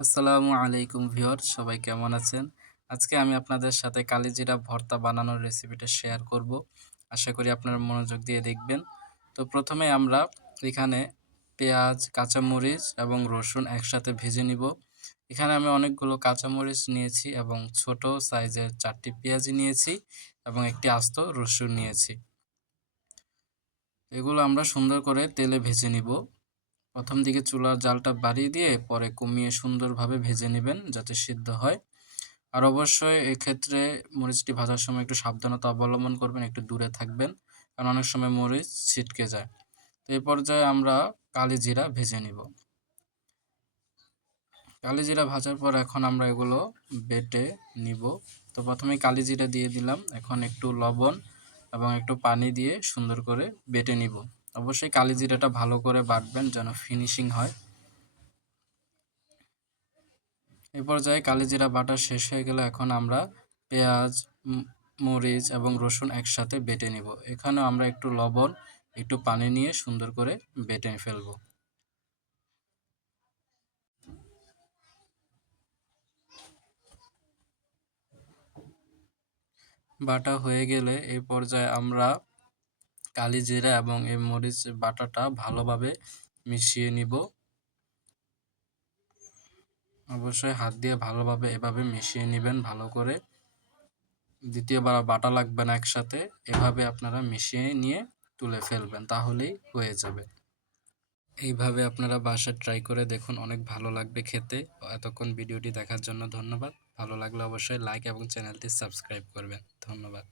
আসসালামু আলাইকুম ভিউয়ার্স, সবাই কেমন আছেন? আজকে আমি আপনাদের সাথে কালিজিরা ভর্তা বানানোর রেসিপিটা শেয়ার করব। আশা করি আপনারা মনোযোগ দিয়ে দেখবেন। তো প্রথমে আমরা এখানে পেঁয়াজ, কাঁচামরিচ এবং রসুন একসাথে ভেজে নিব। এখানে আমি অনেকগুলো কাঁচামরিচ নিয়েছি এবং ছোট সাইজের ৪টি পেঁয়াজি নিয়েছি এবং একটি আস্ত রসুন নিয়েছি। এগুলো আমরা সুন্দর করে তেলে ভেজে নিব। প্রথম দিকে চুলার জালটা বাড়িয়ে দিয়ে পরে কমিয়ে সুন্দরভাবে ভেজে নেবেন যাতে সিদ্ধ হয়। আর অবশ্যই এক্ষেত্রে মরিচটি ভাজার সময় একটু সাবধানতা অবলম্বন করবেন, একটু দূরে থাকবেন। কারণ অনেক সময় মরিচ ছিটকে যায়। তো এই পর্যায়ে আমরা কালিজিরা ভেজে নিব। কালিজিরা ভাজার পর এখন আমরা এগুলো বেটে নিব। তো প্রথমেই কালিজিরা দিয়ে দিলাম। এখন একটু লবণ এবং একটু পানি দিয়ে সুন্দর করে বেটে নিব। অবশ্যই কালিজিরাটা ভালো করে বাটবেন যেন ফিনিশিং হয়। এই পর্যায়ে কালিজিরা বাটা শেষ হয়ে গেলে এখন আমরা পেঁয়াজ, মরিচ এবং রসুন একসাথে বেটে নিব। এখানেও আমরা একটু লবণ, একটু পানি নিয়ে সুন্দর করে বেটে ফেলব। বাটা হয়ে গেলে এই পর্যায়ে আমরা কালিজিরা এবং এই মরিচ বাটাটা ভালোভাবে মিশিয়ে নিব। অবশ্যই হাত দিয়ে ভালোভাবে এভাবে মিশিয়ে নেবেন ভালো করে। দ্বিতীয়বার বাটা লাগবে না একসাথে। এভাবে আপনারা মিশিয়ে নিয়ে তুলে ফেলবেন, তাহলেই হয়ে যাবে। এইভাবে আপনারা বাসায় ট্রাই করে দেখুন, অনেক ভালো লাগবে খেতে। এতক্ষণ ভিডিওটি দেখার জন্য ধন্যবাদ। ভালো লাগলে অবশ্যই লাইক এবং চ্যানেলটি সাবস্ক্রাইব করবেন। ধন্যবাদ।